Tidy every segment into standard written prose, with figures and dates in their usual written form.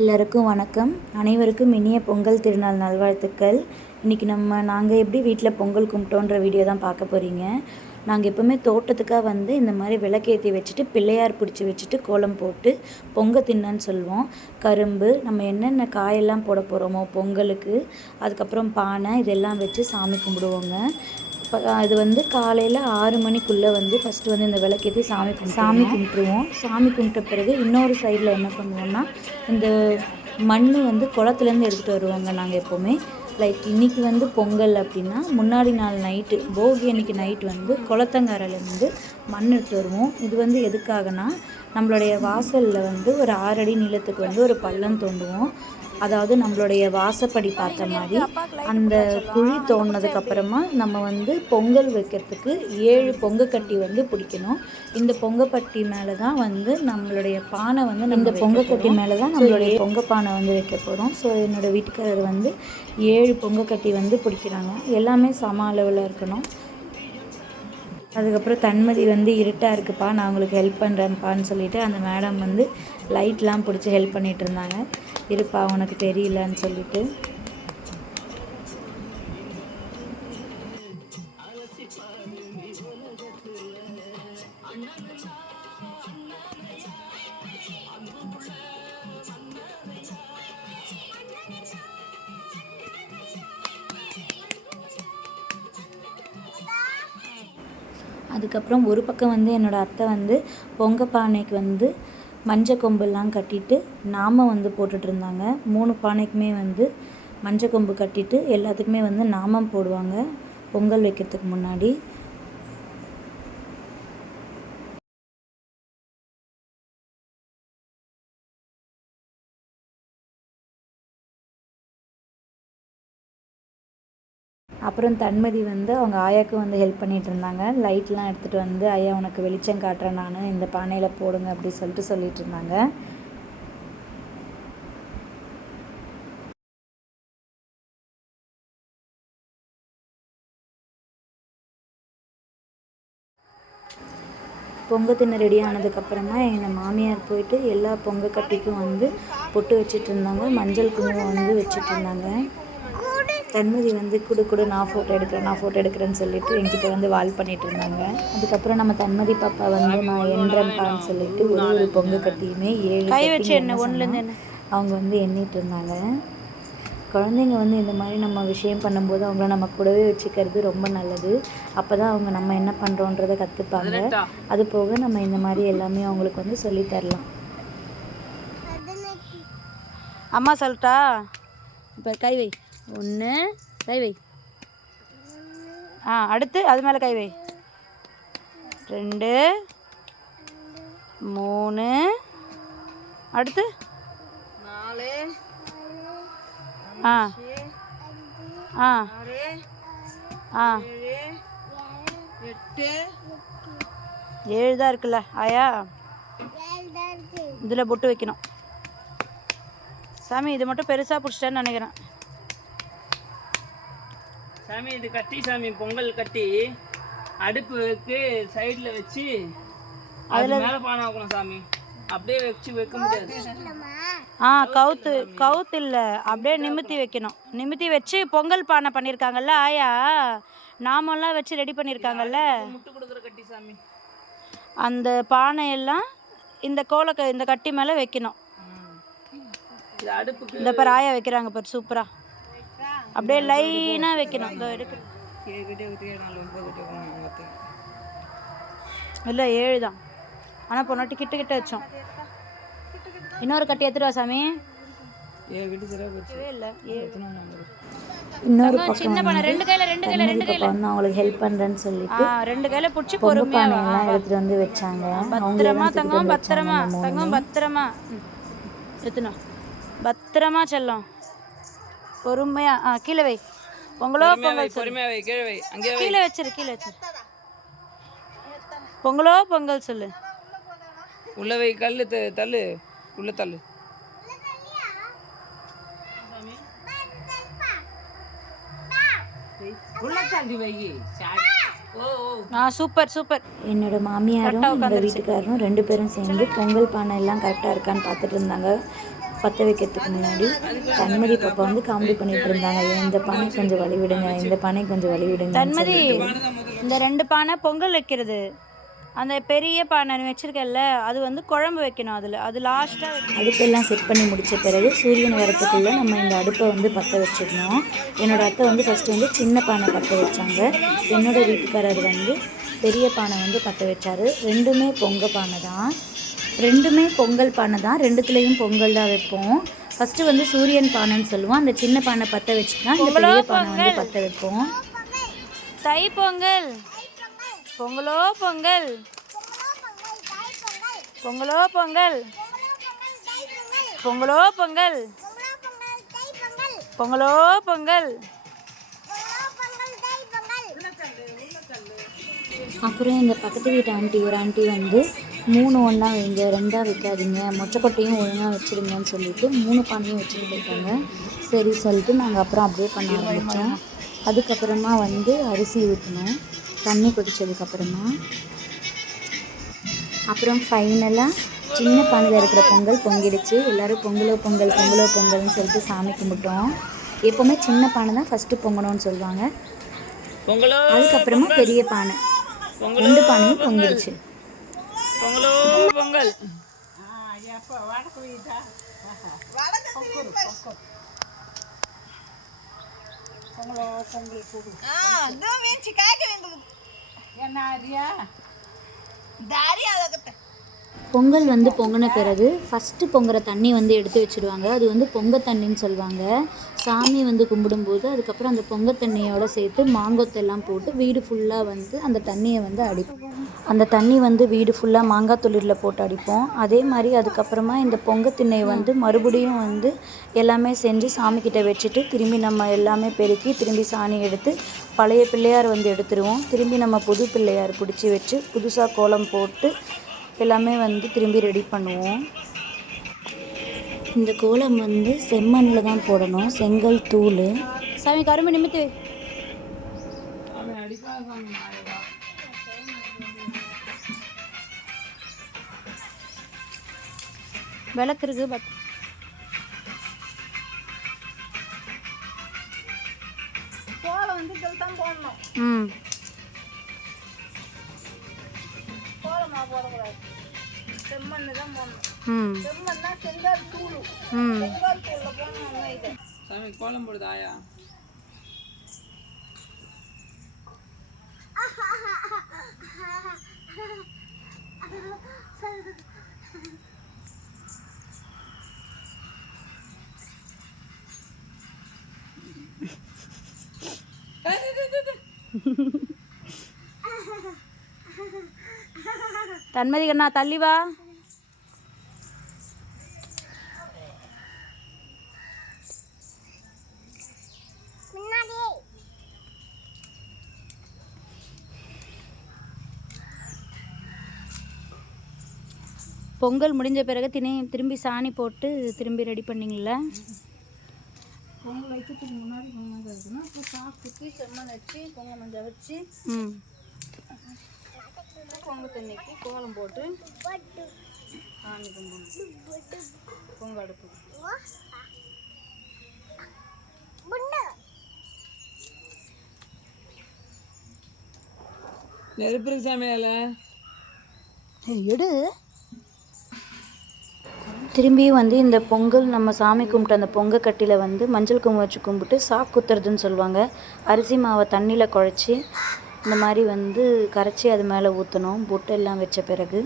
எல்லாருக்கும் வணக்கம். அனைவருக்கும் இனிய பொங்கல் திருநாள் நல்வாழ்த்துக்கள். இன்றைக்கி நாங்கள் எப்படி வீட்டில் பொங்கல் கும்பிட்டோன்ற வீடியோ தான் பார்க்க போகிறீங்க. நாங்கள் எப்போவுமே தோட்டத்துக்காக இந்த மாதிரி விளக்கேற்றி வச்சுட்டு பிள்ளையார் பிடிச்சி வச்சுட்டு கோலம் போட்டு பொங்கல் தின்னன்னு சொல்லுவோம். கரும்பு நம்ம என்னென்ன காயெல்லாம் போட போகிறோமோ பொங்கலுக்கு, அதுக்கப்புறம் பானை இதெல்லாம் வச்சு சாமி கும்பிடுவோங்க. இப்போ இது காலையில் 6 மணிக்குள்ளே ஃபஸ்ட்டு இந்த விளக்கேற்றி சாமி கும்பிட்டுருவோம். சாமி கும்பிட்ட பிறகு இன்னொரு சைடில் என்ன பண்ணுவோம்னா, இந்த மண் குளத்துலேருந்து எடுத்துகிட்டு வருவாங்க. நாங்கள் எப்போவுமே இன்றைக்கி பொங்கல் அப்படின்னா முன்னாடி நாள் நைட்டு போகி அன்றைக்கி நைட்டு குளத்தங்கரையிலேருந்து மண் எடுத்துகிட்டு வருவோம். இது எதுக்காகனா, நம்மளுடைய வாசலில் ஒரு 6 அடி நீளத்துக்கு ஒரு பள்ளம் தோண்டுவோம். அதாவது நம்மளுடைய வாசப்படி பார்த்த மாதிரி அந்த குழி தோண்டினதுக்கப்புறமா நம்ம பொங்கல் வைக்கிறதுக்கு 7 பொங்கக்கட்டி பிடிக்கணும். இந்த பொங்கப்பட்டி மேலே தான் நம்மளுடைய பானை இந்த பொங்கக்கட்டி மேலே தான் நம்மளுடைய பொங்கப்பானை வைக்க போகிறோம். ஸோ என்னோடய வீட்டுக்காரர் 7 பொங்கக்கட்டி பிடிக்கிறாங்க. எல்லாமே சம அளவில் இருக்கணும். அதுக்கப்புறம் தன்மதி இருட்டாக இருக்குப்பா, நான் உங்களுக்கு ஹெல்ப் பண்ணுறேன்ப்பான்னு சொல்லிவிட்டு அந்த மேடம் லைட்லாம் பிடிச்சி ஹெல்ப் பண்ணிகிட்டு இருந்தாங்க. இருப்பா உனக்கு தெரியலன்னு சொல்லிட்டு. அதுக்கப்புறம் ஒரு பக்கம் என்னோடய அத்தை பொங்கல் பானைக்கு மஞ்சள் கொம்பெல்லாம் கட்டிட்டு நாமம் போட்டுட்டு இருந்தாங்க. 3 பானைக்குமே மஞ்சள் கொம்பு கட்டிட்டு எல்லாத்துக்குமே நாமம் போடுவாங்க பொங்கல் வைக்கிறதுக்கு முன்னாடி. அப்புறம் தன்மதி அவங்க ஆயாவுக்கு ஹெல்ப் பண்ணிகிட்டு இருந்தாங்க. லைட்லாம் எடுத்துகிட்டு ஐயா உனக்கு வெளிச்சம் காட்டுறேன் நான், இந்த பானையில் போடுங்க அப்படி சொல்லிட்டு இருந்தாங்க. பொங்கல் தின்ன ரெடி ஆனதுக்கப்புறமா எங்கள் மாமியார் போயிட்டு எல்லா பொங்கல் கட்டிக்கும் பொட்டு வச்சுட்டு இருந்தாங்க. மஞ்சள் குங்குமம் வச்சுட்டு இருந்தாங்க. தன்மதி கொடு நான் ஃபோட்டோ எடுக்கிறேன்னு சொல்லிட்டு என்கிட்ட வால் பண்ணிகிட்டு இருந்தாங்க. அதுக்கப்புறம் நம்ம தன்மதி பாப்பா நான் எண்ணுறேன்ப்பான்னு சொல்லிட்டு ஒரு பொங்கல் கட்டியுமே 7 அவங்க எண்ணிட்டு இருந்தாங்க. குழந்தைங்க இந்த மாதிரி நம்ம விஷயம் பண்ணும்போது அவங்கள நம்ம கூடவே வச்சுக்கிறது ரொம்ப நல்லது. அப்போ தான் அவங்க நம்ம என்ன பண்ணுறோன்றதை கற்றுப்பாங்க. அது போக நம்ம இந்த மாதிரி எல்லாமே அவங்களுக்கு சொல்லித்தரலாம். அம்மா சொல்லிட்டா, இப்போ கை வை, 1 கை வை, அடுத்து அது மேலே கை வை, 2 3 அடுத்து 4 7 தான் இருக்குல்ல ஆயா, இதில் பொட்டு வைக்கணும். சாமி இது மட்டும் பெருசாக பிடிச்சிட்டேன்னு நினைக்கிறேன். சாமி இது கட்டி சாமி பொங்கல் கட்டி அடுப்புக்கு சைடில் வச்சு அதில் மேலே பானை வைக்கணும் சாமி. அப்படியே வச்சு வைக்க முடியாது. கவுத்து இல்லை, அப்படியே நிமித்தி வைக்கணும். நிமித்தி வச்சு பொங்கல் பானை பண்ணியிருக்காங்கல்ல ஆயா, நாமெல்லாம் வச்சு ரெடி பண்ணியிருக்காங்கல்ல, முட்டு கொடுக்குற கட்டி சாமி. அந்த பானையெல்லாம் இந்த இந்த கட்டி மேலே வைக்கணும். அடுப்புக்கு இந்த பாரு ஆயா வைக்கிறாங்க பாரு, சூப்பராக அப்படியே லைனாக வைக்கணும். இல்லை 7 தான், ஆனால் பொண்ணாட்டி கிட்ட வச்சோம். இன்னொரு கட்டி எடுத்துருவா சாமி. இல்லை இன்னொரு சின்ன பானை 2 கையில் அவங்களுக்கு ஹெல்ப் பண்ணுறேன்னு சொல்லிட்டு 2 கையில் பிடிச்சி பொறுமையாக எடுத்துகிட்டு வச்சாங்க. பத்திரமா தங்கம், பத்திரமா எடுத்துனோம், பத்திரமா செல்லம், பொறுமையா. கீழே வை, பொங்கலோ பொங்கல் பொறுமையா வை, கீழே வை, அங்கே கீழே வச்சிரு, பொங்கலோ பொங்கல் சொல்லு. உள்ள வை, கல்லு தள்ளு, உள்ள தள்ளு. சூப்பர். என்னோட மாமியாரும் என்னோட வீட்டுக்காரரும் 2 பேரும் சேர்ந்து பொங்கல் பானை எல்லாம் கரெக்டாக இருக்கான்னு பார்த்துட்டு இருந்தாங்க. பற்ற வைக்கிறதுக்கு முன்னாடி தன்மதி பாப்பா வந்து காமெடி பண்ணிகிட்டு இருந்தாங்க. இந்த பானை கொஞ்சம் வழி விடுங்க, இந்த பானை கொஞ்சம் வழி விடுங்க. தன்மதி, இந்த 2 பானை பொங்கல் வைக்கிறது, அந்த பெரிய பானை வச்சுருக்கல அது வந்து குழம்பு வைக்கணும். அது லாஸ்ட்டாக அடுப்பெல்லாம் செட் பண்ணி முடித்த பிறகு சூரியன் வரத்துக்குள்ளே நம்ம இந்த அடுப்பை வந்து பற்ற வச்சிடணும். என்னோடய அத்தை வந்து ஃபஸ்ட்டு வந்து சின்ன பானை பற்ற வச்சாங்க. என்னோடய வீட்டுக்காரர் வந்து பெரிய பானை வந்து பற்ற வச்சார். ரெண்டுமே பொங்கல் பானை தான், ரெண்டுமே பொங்கல் பானை தான். ரெண்டுத்துலேயும் பொங்கல் தான் வைப்போம். ஃபஸ்ட்டு வந்து சூரியன் பானைன்னு சொல்லுவோம். அந்த சின்ன பானை பற்ற வச்சுட்டா இந்த பெரிய பானை வந்து பற்ற வைப்போம். தை பொங்கல், பொங்கலோ பொங்கல், பொங்கலோ பொங்கல், பொங்கலோ பொங்கல், பொங்கலோ பொங்கல். அப்புறம் இந்த பக்கத்து வீட்டு ஆண்டி, ஒரு ஆண்டி வந்து 3 ஒன்றா வைங்க, 2ஆக வைக்காதீங்க, மொச்சக்கொட்டையும் ஒழுங்காக வச்சுருங்கன்னு சொல்லிவிட்டு 3 பானையும் வச்சுட்டு போயிட்டாங்க. சரி சொல்லிட்டு நாங்கள் அப்புறம் அப்படியே பண்ண ஆரம்பித்தோம். அதுக்கப்புறமா வந்து அரிசி ஊற்றணும், தண்ணி கொதிச்சதுக்கப்புறமா. அப்புறம் ஃபைனலாக சின்ன பானையில் இருக்கிற பொங்கல் பொங்கிடுச்சு. எல்லோரும் பொங்கலோ பொங்கல், பொங்கலோ பொங்கல்னு சொல்லிட்டு சாமி கும்பிட்டோம். எப்போவுமே சின்ன பானை தான் ஃபஸ்ட்டு பொங்கணும்னு சொல்லுவாங்க. அதுக்கப்புறமா பெரிய பானை, 2 பானையும் பொங்கிடுச்சு. பொங்கலோ பொங்கல். பொங்கல் வந்து பொங்கின பிறகு ஃபஸ்ட்டு பொங்குற தண்ணி வந்து எடுத்து வச்சுருவாங்க. அது வந்து பொங்க தண்ணின்னு சொல்லுவாங்க. சாமி வந்து கும்பிடும்போது அதுக்கப்புறம் அந்த பொங்க தண்ணியோடு சேர்த்து மாங்கொத்தெல்லாம் போட்டு வீடு ஃபுல்லாக வந்து அந்த தண்ணியை வந்து அடிப்போம். அந்த தண்ணி வந்து வீடு ஃபுல்லாக மாங்காய் துளிரில் போட்டு அடிப்போம். அதே மாதிரி அதுக்கப்புறமா இந்த பொங்க திண்ணையை வந்து மறுபடியும் வந்து எல்லாமே செஞ்சு சாமிக்கிட்ட வச்சுட்டு திரும்பி நம்ம எல்லாமே பெருக்கி திரும்பி சாணி எடுத்து பழைய பிள்ளையார் வந்து எடுத்துருவோம். திரும்பி நம்ம புது பிள்ளையார் பிடிச்சி வச்சு புதுசாக கோலம் போட்டு எல்லாமே வந்து திரும்பி ரெடி பண்ணுவோம். இந்த கோலம் வந்து செம்மண்ணில் தான் போடணும், செங்கல் தூள். சாமி கரும்பு நிமித்து விளக்கு இருக்கு பட் கோலம் வந்து இதில் தான் போடணும். கோலமாக போடக்கூடாது, செம்மண்ணு தான் போடணும். செம்மண்ணா செங்கல் தூள், செங்கல் தூளில் போடணும். இது சாமி கோலம் போடுது ஆயா. தன்மதி கண்ணா தள்ளி வா. பொங்கல் முடிஞ்ச பிறகு திரும்பி சாணி போட்டு திரும்பி ரெடி பண்ணிங்கள. பொங்கல் வைக்கிறதுக்கு முன்னாடி பொங்கல் வைக்கணும். அப்புறம் சாக்கு குத்தி செம்மண் வச்சு பொங்கல் மஞ்சள் வச்சு பொங்கல் தண்ணிக்கு கோலம் போட்டு சாமி கும்பிடணும். பொங்கல் அடுப்பு நெருப்பு இருக்கு சாமியால எடு. திரும்பியும் வந்து இந்த பொங்கல் நம்ம சாமி கும்பிட்டு அந்த பொங்கல் கட்டியில் வந்து மஞ்சள் குங்குமம் வச்சு கும்பிட்டு சாக்கு குத்துறதுன்னு சொல்லுவாங்க. அரிசி மாவை தண்ணியில் குழச்சி இந்த மாதிரி வந்து கரைச்சி அது மேலே ஊற்றணும், பொட்டு எல்லாம் வச்ச பிறகு.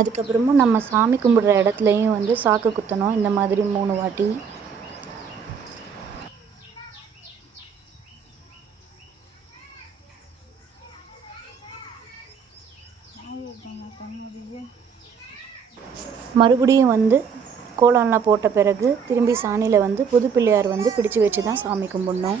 அதுக்கப்புறமும் நம்ம சாமி கும்பிடுற இடத்துலையும் வந்து சாக்கு குத்தணும், இந்த மாதிரி 3 வாட்டி. மறுபடியும் வந்து கோலம்லாம் போட்ட பிறகு திரும்பி சாணியில் வந்து புது பிள்ளையார் வந்து பிடிச்சி வச்சு தான் சாமி கும்பிடணும்.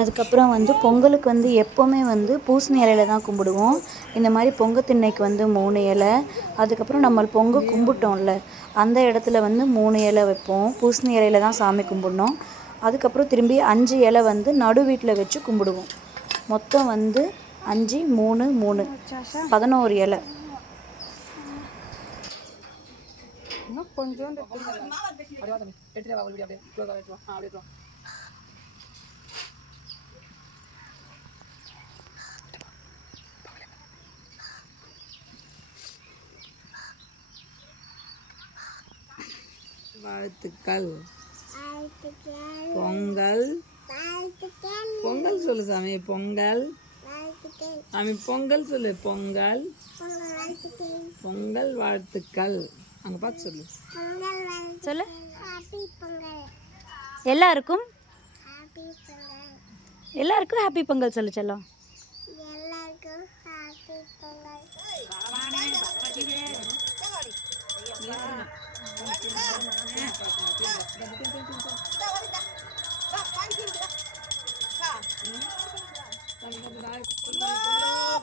அதுக்கப்புறம் வந்து பொங்கலுக்கு வந்து எப்போவுமே வந்து பூசணி இலையில தான் கும்பிடுவோம். இந்த மாதிரி பொங்கல் திண்ணைக்கு வந்து 3 இலை, அதுக்கப்புறம் நம்ம பொங்கல் கும்பிட்டோம்ல அந்த இடத்துல வந்து 3 இலை வைப்போம். பூசணி இலையில தான் சாமி கும்பிடணும். அதுக்கப்புறம் திரும்பி 5 இலை வந்து நடு வீட்டில் வச்சு கும்பிடுவோம். மொத்தம் வந்து 5, 3, 3 11 இலை. இன்னும் கொஞ்சோண்டு வாழ்த்துக்கள். பொங்கல் பொங்கல் சொல்லு சாமி. பொங்கல் சாமி பொங்கல் சொல்லு. பொங்கல் பொங்கல் வாழ்த்துக்கள். அங்கே பார்த்து சொல்லு. சொல்லு. எல்லாருக்கும் ஹாப்பி பொங்கல் சொல்லு செல்லம்.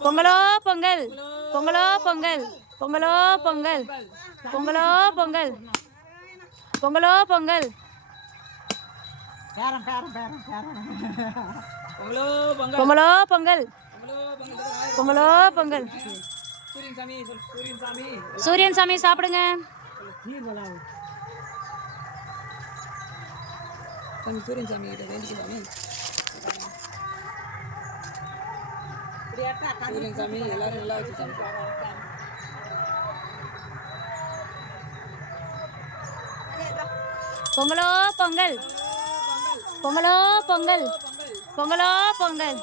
பொங்கலோ பொங்கல், பொங்கலோ பொங்கல், பொங்கலோ பொங்கல், பொங்கலோ பொங்கல், பொங்கலோ பொங்கல், பொங்கலோ பொங்கல், பொங்கலோ பொங்கல். சூரியன் சாமி சாப்பிடுங்க. சூரியன் சாமி கிட்ட வேண்டிக்கு சாமி. சூரியன் சாமி எல்லாரும் நல்லா வச்சு சாமி. பொங்கலோ பொங்கல், பொங்கலோ பொங்கல், பொங்கலோ பொங்கல்,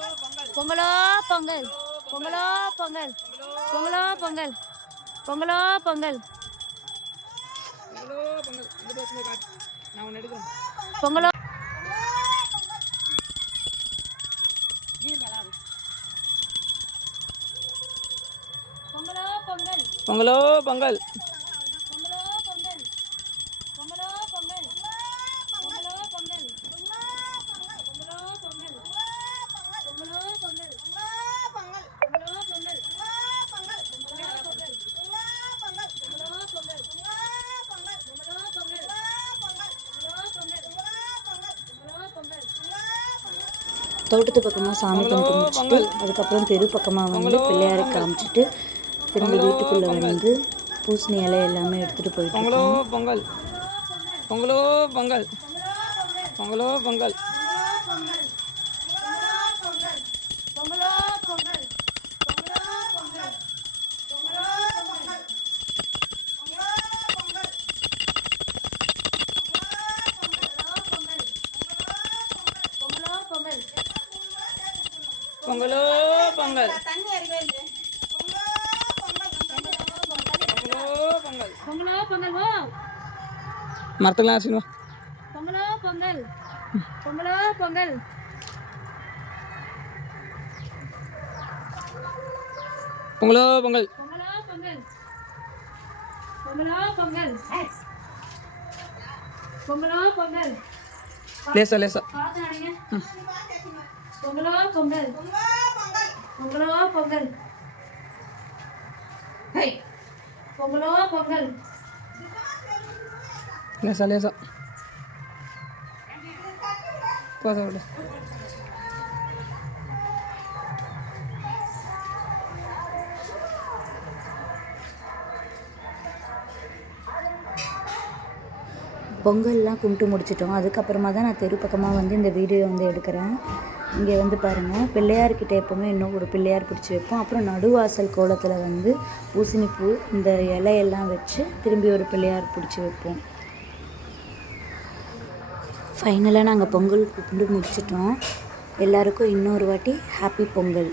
பொங்கலோ பொங்கல், பொங்கலோ பொங்கல், பொங்கலோ பொங்கல், பொங்கலோ பொங்கல், நான் ஒன்று எடுக்கிறேன். பொங்கலோ பொங்கலோ பொங்கல், பொங்கலோ பொங்கல், பொங்கலோ பொங்கல், பொங்கலோ பொங்கல், பொங்கலோ பொங்கல், பொங்கலோ பொங்கல், பொங்கலோ பொங்கல், பொங்கலோ பொங்கல், தோட்டத்து பக்கமாக சாமி கும்பிட்டு முடிச்சுட்டு அதுக்கப்புறம் தெரு பக்கமாக வந்து பிள்ளையாரை காமிச்சிட்டு திரும்ப வீட்டுக்குள்ளே வந்து பூசணி இலை எல்லாமே எடுத்துகிட்டு போயிட்டு பொங்கலோ பொங்கல், பொங்கலோ பொங்கல், பொங்கலோ பொங்கல், பொங்கலோ பொங்கல், பொங்கலோ பொங்கல் வா மரத்துலாம் ஆச்சுவா. பொங்கலோ பொங்கல், பொங்கலோ பொங்கல், பொங்கலோ பொங்கல், பொங்கலோ பொங்கல், பொங்கலோ பொங்கல், பொங்கலோ பொங்கல். லேசா லேசா. பார்த்து நடிங்க. பொங்கலோ பொங்கல், பொங்கலோ பொங்கல், பொங்கலோ பொங்கல், லேசா லேசா. கோசை விடு. பொங்கல்லாம் கும்பிட்டு முடிச்சிட்டோம். அதுக்கப்புறமா தான் நான் தெரு பக்கமாக வந்து இந்த வீடியோ வந்து எடுக்கிறேன். இங்கே வந்து பாருங்கள், பிள்ளையார்கிட்ட எப்போவுமே இன்னும் ஒரு பிள்ளையார் பிடிச்சி வைப்போம். அப்புறம் நடுவாசல் கோலத்தில் வந்து பூசணிப்பூ இந்த இலையெல்லாம் வச்சு திரும்பி ஒரு பிள்ளையார் பிடிச்சி வைப்போம். ஃபைனலாக நாங்கள் பொங்கல் கும்பிட்டு முடிச்சிட்டோம். எல்லாருக்கும் இன்னொரு வாட்டி ஹாப்பி பொங்கல்.